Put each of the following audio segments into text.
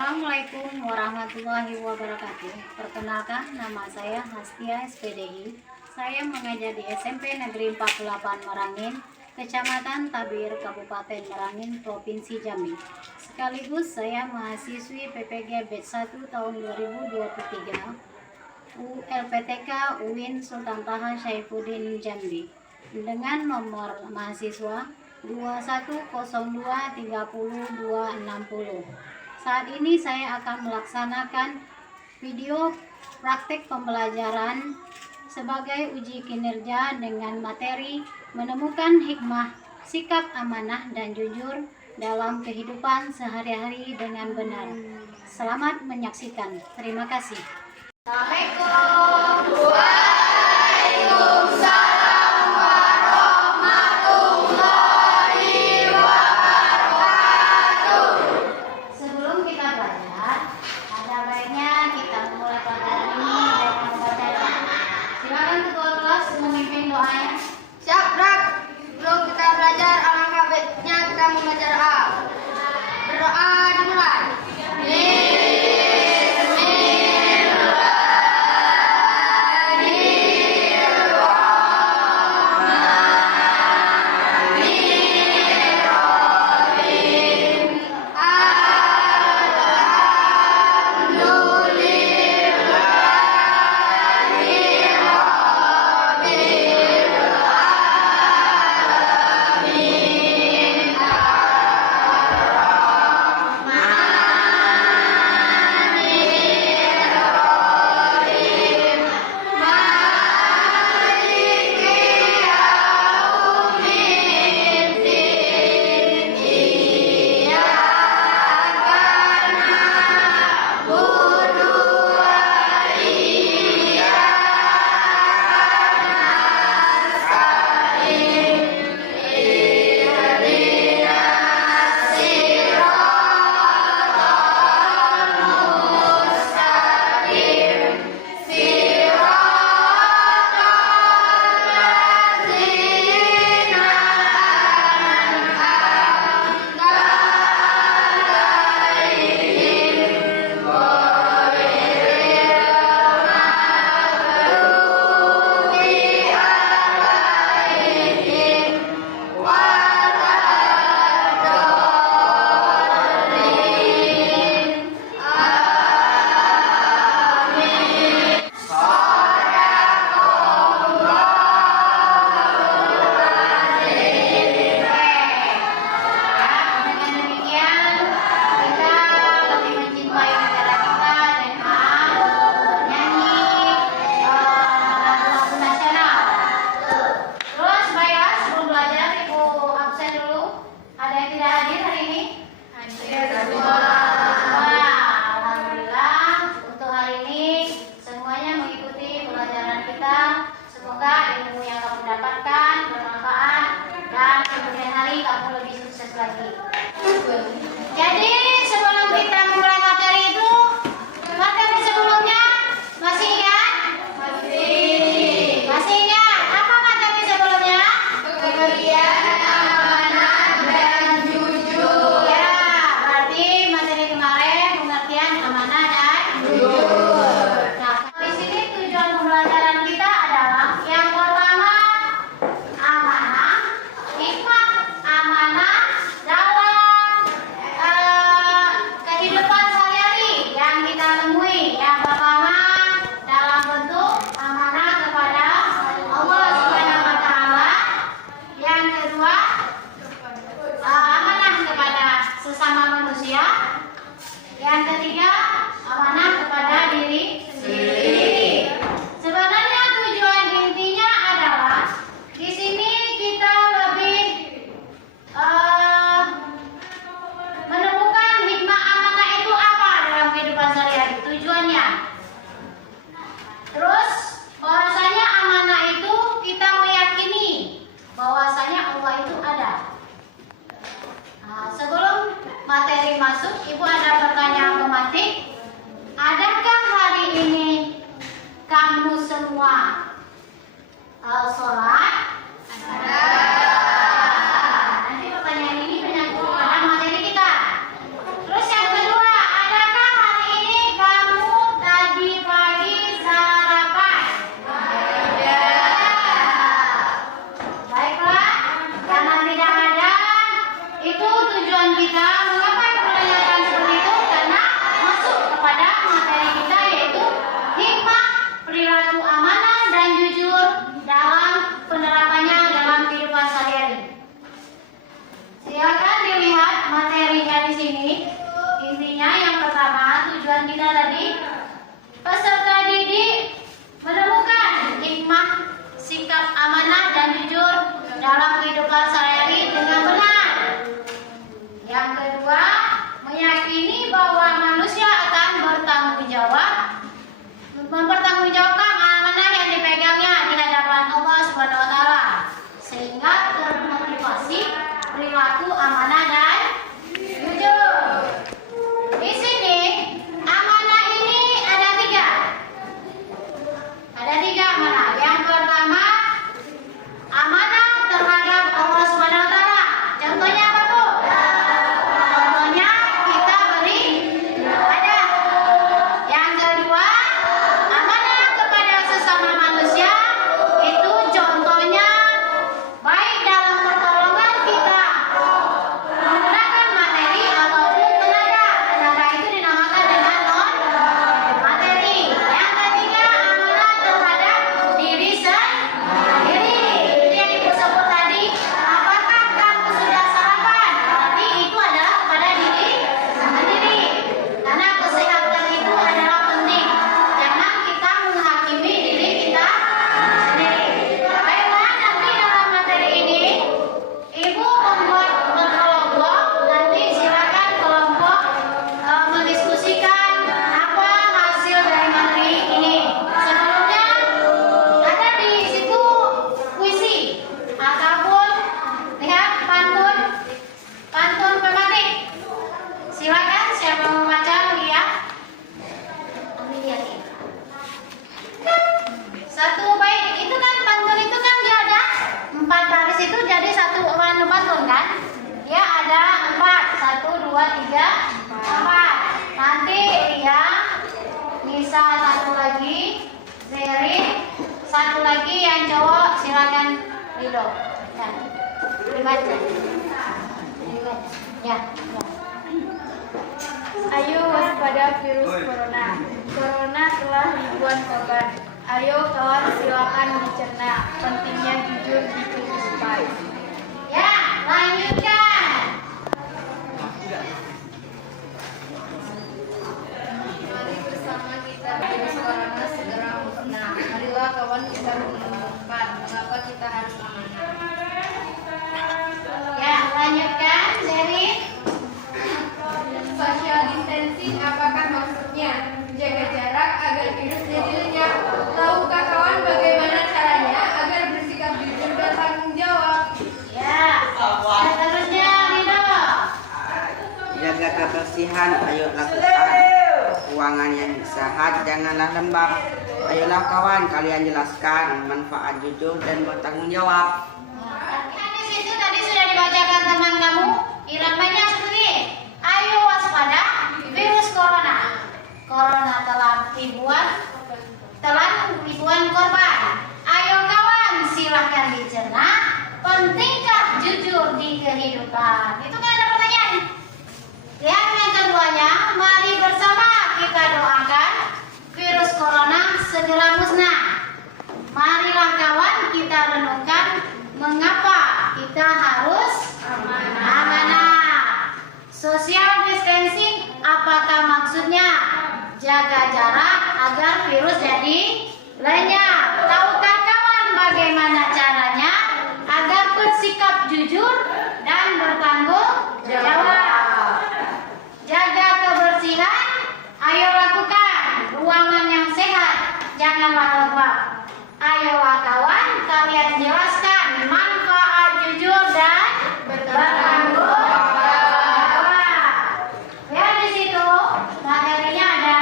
Assalamualaikum warahmatullahi wabarakatuh. Perkenalkan, nama saya Hastia SPDI. Saya mengajar di SMP Negeri 48 Merangin, Kecamatan Tabir, Kabupaten Merangin, Provinsi Jambi. Sekaligus saya mahasiswi PPG Batch 1 tahun 2023 ULPTK UIN Sultan Taha Saifuddin Jambi dengan nomor mahasiswa 2102300260. Saat ini saya akan melaksanakan video praktek pembelajaran sebagai uji kinerja dengan materi menemukan hikmah, sikap amanah dan jujur dalam kehidupan sehari-hari dengan benar. Selamat menyaksikan. Terima kasih. Assalamualaikum. Waalaikumsalam warahmatullahi wabarakatuh. Sebelum kita belajar, ada baiknya kita memulai pelajaran ini dengan membaca doa. Silakan ketua kelas memimpin doanya. Siap, Brak. Sebelum kita belajar, alangkah baiknya kita membaca doa. Berdoa dimulai. Bismillahirrahmanirrahim. Rido. Ya. Dibaca. Ya. Ayo waspada virus corona. Corona telah ribuan korban. Ayo kawan silakan dicerna pentingnya jujur di kehidupan. Ya, lanjutkan. Mari bersama kita virus corona segera musnah. Marilah kawan kita renungkan mengapa kita harus amanah. Ya, lanjutkan dari Social distancing apakah maksudnya? Jaga jarak agar virus jadi lenyap. Tahukah kawan bagaimana caranya agar bersikap jujur dan tanggung jawab? ya. Seterusnya Rido. Jaga kebersihan, ayo lakukan. Ruangan yang sehat, janganlah lembab. Ayolah kawan, kalian jelaskan manfaat jujur dan bertanggung jawab. Kan di situ tadi sudah dibacakan teman kamu. Iramanya seperti ayo waspada virus corona. Corona telah ribuan korban. Ayo kawan, silahkan dicerna. Pentingkah jujur di kehidupan? Itu kan ada pertanyaan. Lihat yang keduanya, mari bersama kita doakan virus corona segera musnah. Marilah kawan kita renungkan mengapa kita harus amanah. Social distancing apakah maksudnya? Jaga jarak agar virus jadi lenyap. Tahukah kawan bagaimana caranya agar bersikap jujur dan bertanggung jawab? Jaga kebersihan, ayo lakukan. Ruangan yang sehat, janganlah lembab. Ayolah kawan, kalian jelaskan manfaat jujur dan bertanggung jawab. Lihat di situ, materinya ada.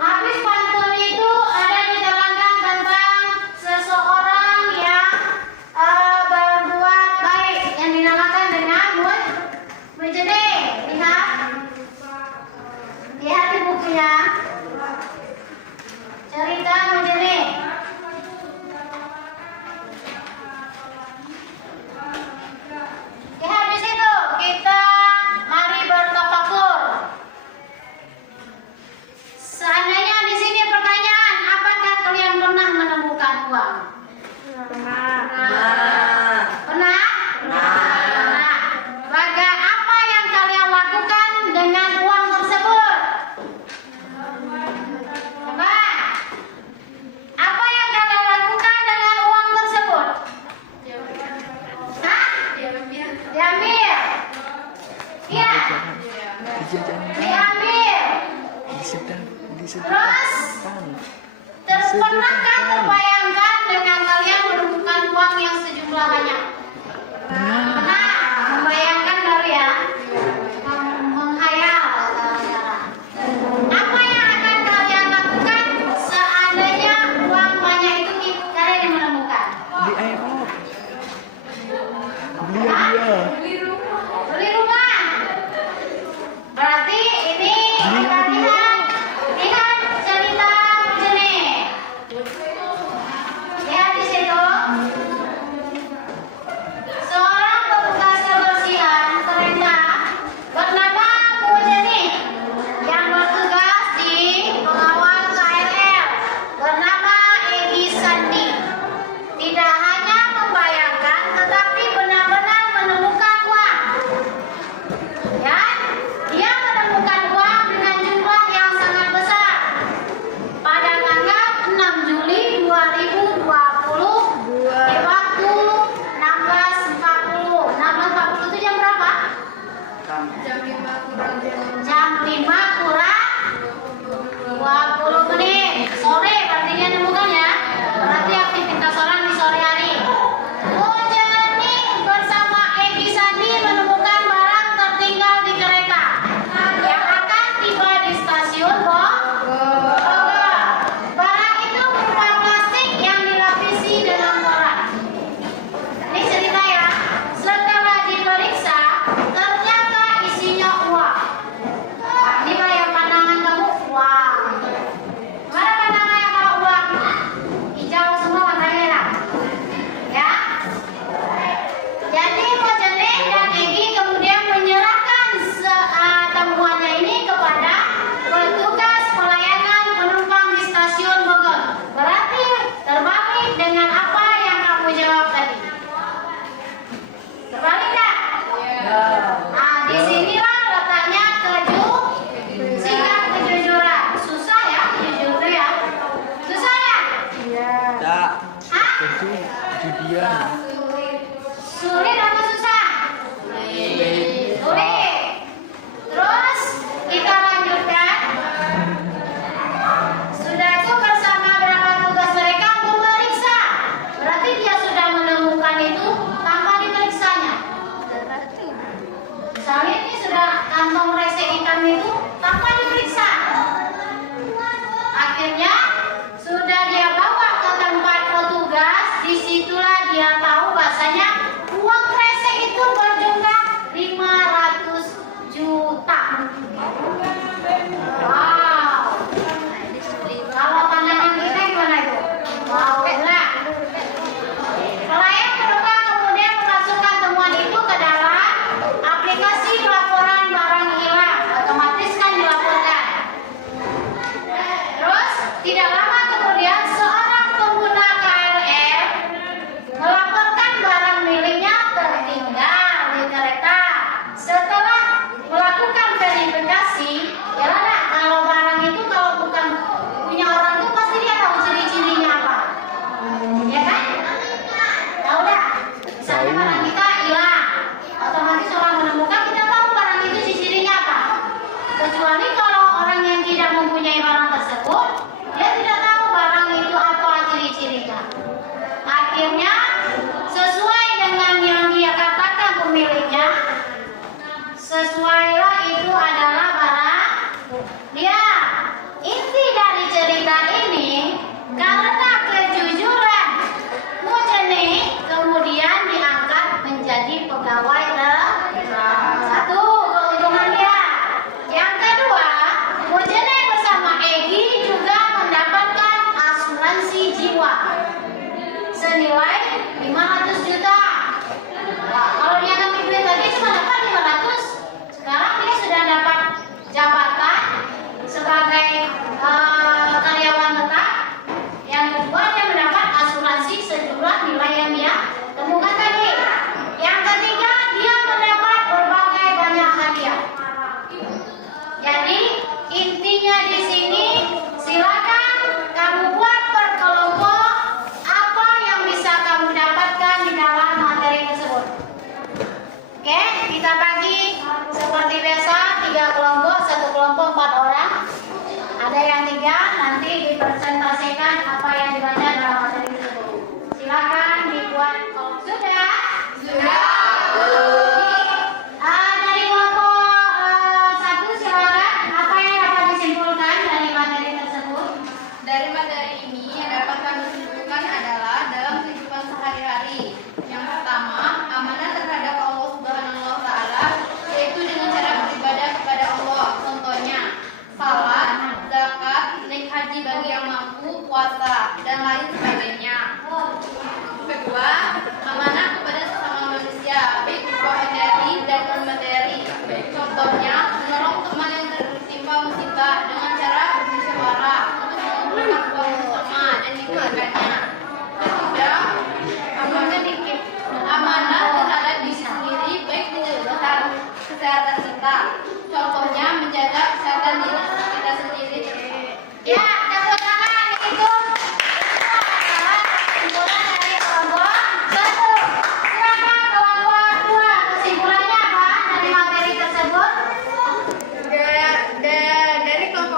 Habis pantun itu ada diterangkan tentang seseorang yang berbuat baik yang dinamakan dengan Mujede. Lihat di bukunya. Cerita Mujede. Ya, habis itu kita mari bertafakur. Seandainya di sini pertanyaan, apakah kalian pernah menemukan uang? Pernah. Pernah? Pernah. Apa yang kalian lakukan dengan uang tersebut? Coba. Apa yang kalian lakukan dengan uang tersebut? Hah? Diambil. Iya. Diambil. Terus pernahkah terbayangkan dengan kalian menemukan uang yang sejumlah banyak? Pernah. Membayangkan baru ya? Menghayal. Apa yang akan kalian lakukan seandainya uang banyak itu kalian menemukan? Beli airport. Beli Hah? hadiah. Beli rumah. Berarti ini kita lihat cerita jenis. Lihat di situ. Seorang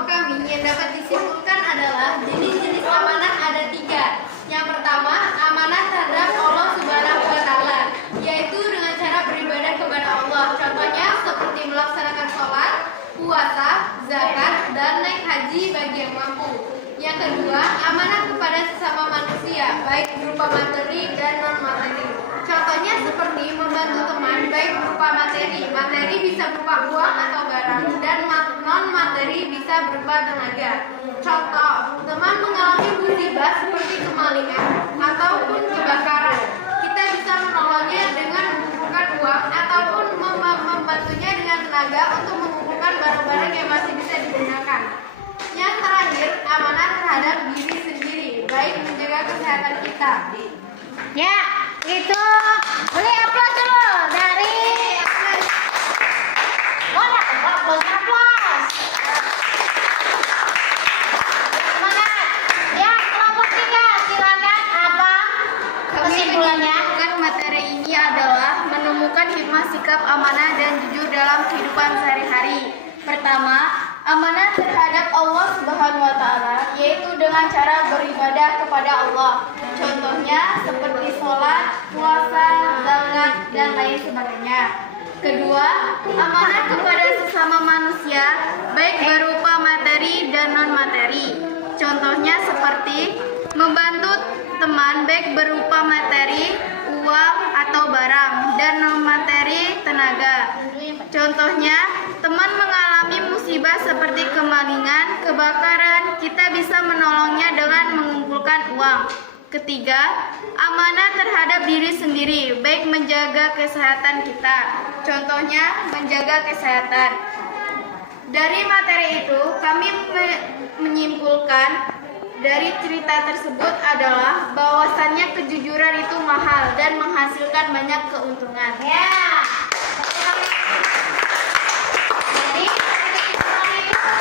kelompok kami yang dapat disimpulkan adalah jenis-jenis amanah ada 3. Yang pertama, amanah terhadap Allah Subhanahu wa Ta'ala, yaitu dengan cara beribadah kepada Allah. Contohnya seperti melaksanakan sholat, puasa, zakat, dan naik haji bagi yang mampu. Yang kedua, amanah kepada sesama manusia, baik berupa materi dan non-materi. Contohnya seperti membantu teman, baik berupa materi. Materi bisa berupa uang atau barang, dan non-materi bisa berupa tenaga. Contoh, teman mengalami musibah seperti kemalingan ataupun kebakaran. Kita bisa menolongnya dengan mengumpulkan uang ataupun membantunya dengan tenaga untuk mengumpulkan barang-barang yang masih bisa digunakan. Yang terakhir, amanah terhadap diri sendiri, baik menjaga kesehatan kita. Ya, itu beri aplaus dulu dari aplaus. Semangat. Ya, kelompok 3 silakan apa kesimpulannya? Kan materi ini adalah menemukan hikmah sikap amanah dan jujur dalam kehidupan sehari-hari. Pertama, amanah terhadap Allah Subhanahu wa Ta'ala, yaitu dengan cara beribadah kepada Allah. Contohnya seperti sholat, puasa, zakat, dan lain sebagainya. Kedua, amanah kepada sesama manusia, baik berupa materi dan non-materi. Contohnya seperti membantu teman, baik berupa materi, uang, atau barang, dan non-materi tenaga. Contohnya, teman mengalami musibah seperti kemalingan, kebakaran, kita bisa menolongnya dengan mengumpulkan uang. Ketiga, amanah terhadap diri sendiri, baik menjaga kesehatan kita. Contohnya, menjaga kesehatan. Dari materi itu, kami menyimpulkan dari cerita tersebut adalah bahwasannya kejujuran itu mahal dan menghasilkan banyak keuntungan. Ya. Jadi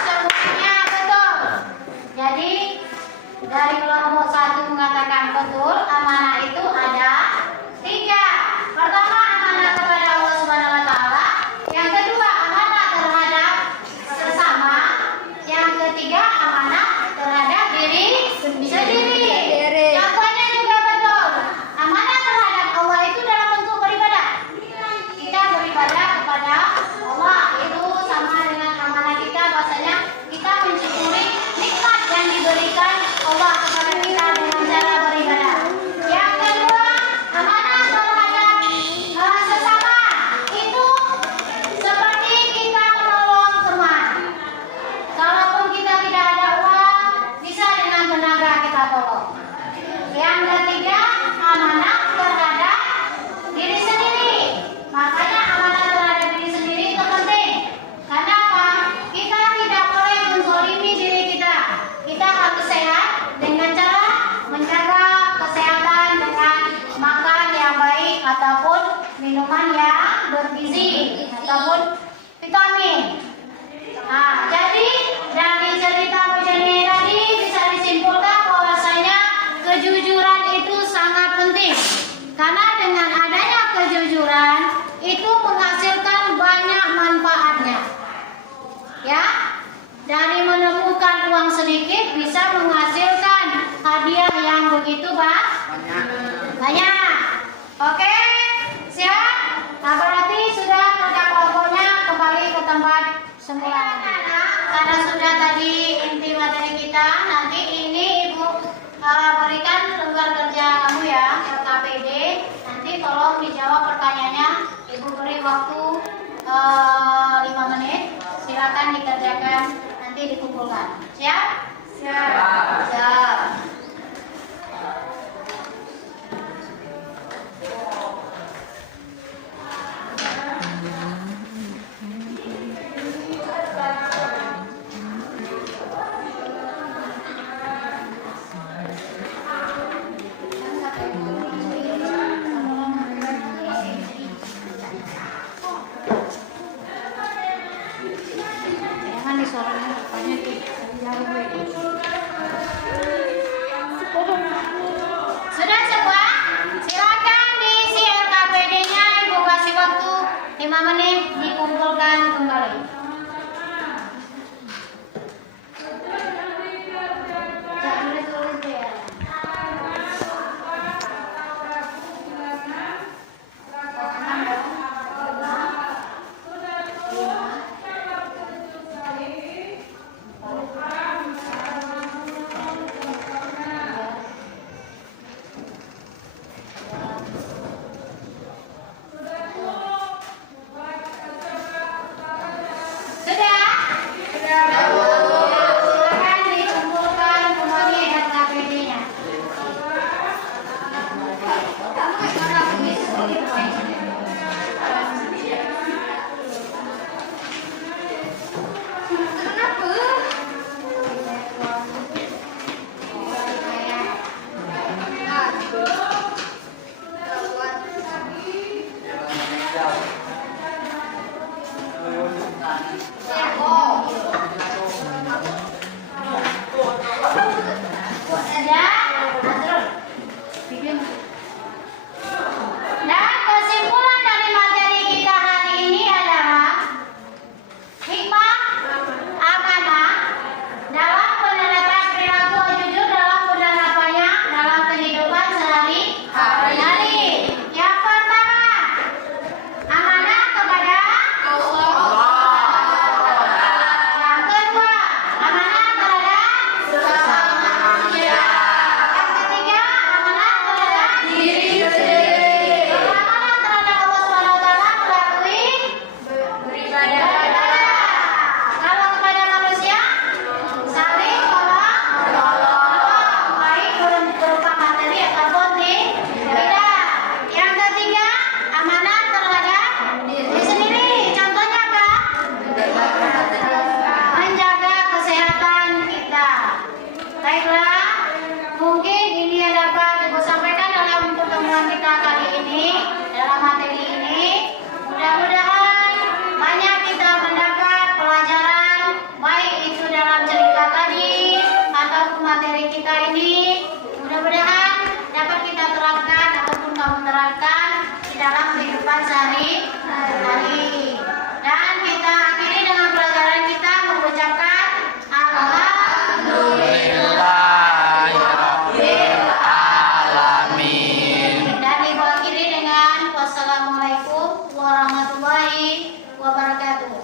semuanya betul. Jadi dari kelompok 1 mengatakan betul, amanah itu ada 3. Pertama, amanah kepada Allah Subhanahu wa Ta'ala. Yang kedua, amanah terhadap sesama. Yang ketiga, amanah terhadap diri sendiri. Contohnya juga betul. Amanah terhadap Allah itu dalam bentuk beribadah. Kita beribadah kepada Allah, itu sama dengan amanah kita, bahasanya kita mensyukuri nikmat yang diberikan Allah kepada kita dengan cara beribadah. Yang kedua, amanah terhadap sesama, itu seperti kita menolong teman. Kalaupun kita tidak ada uang, bisa dengan tenaga kita tolong. Yang ketiga, amanah terhadap diri sendiri. Makanya amanah terhadap diri sendiri itu penting. Karena apa? Kita tidak boleh menzalimi diri kita. Kita harus sehat dengan cara menjaga kesehatan dengan makan yang baik ataupun minuman yang bergizi ataupun vitamin. Nah, jadi dari cerita Bujani tadi bisa disimpulkan bahwasanya kejujuran itu sangat penting. Karena dengan adanya kejujuran itu menghasilkan banyak manfaatnya. Ya, dari menemukan uang sedikit bisa menghasilkan hadiah yang begitu banyak. Oke, siap? Nah, berarti sudah kerja kelompoknya kembali ke tempat semula. Karena sudah tadi inti materi kita, nanti ini Ibu berikan lembar kerja kamu ya, LKPD. Nanti tolong dijawab pertanyaannya. Ibu beri waktu 5 menit. Silakan dikerjakan, nanti dikumpulkan. Siap? Siap. Jangan disuarakan, banyak jauh. Wassalamualaikum warahmatullahi wabarakatuh.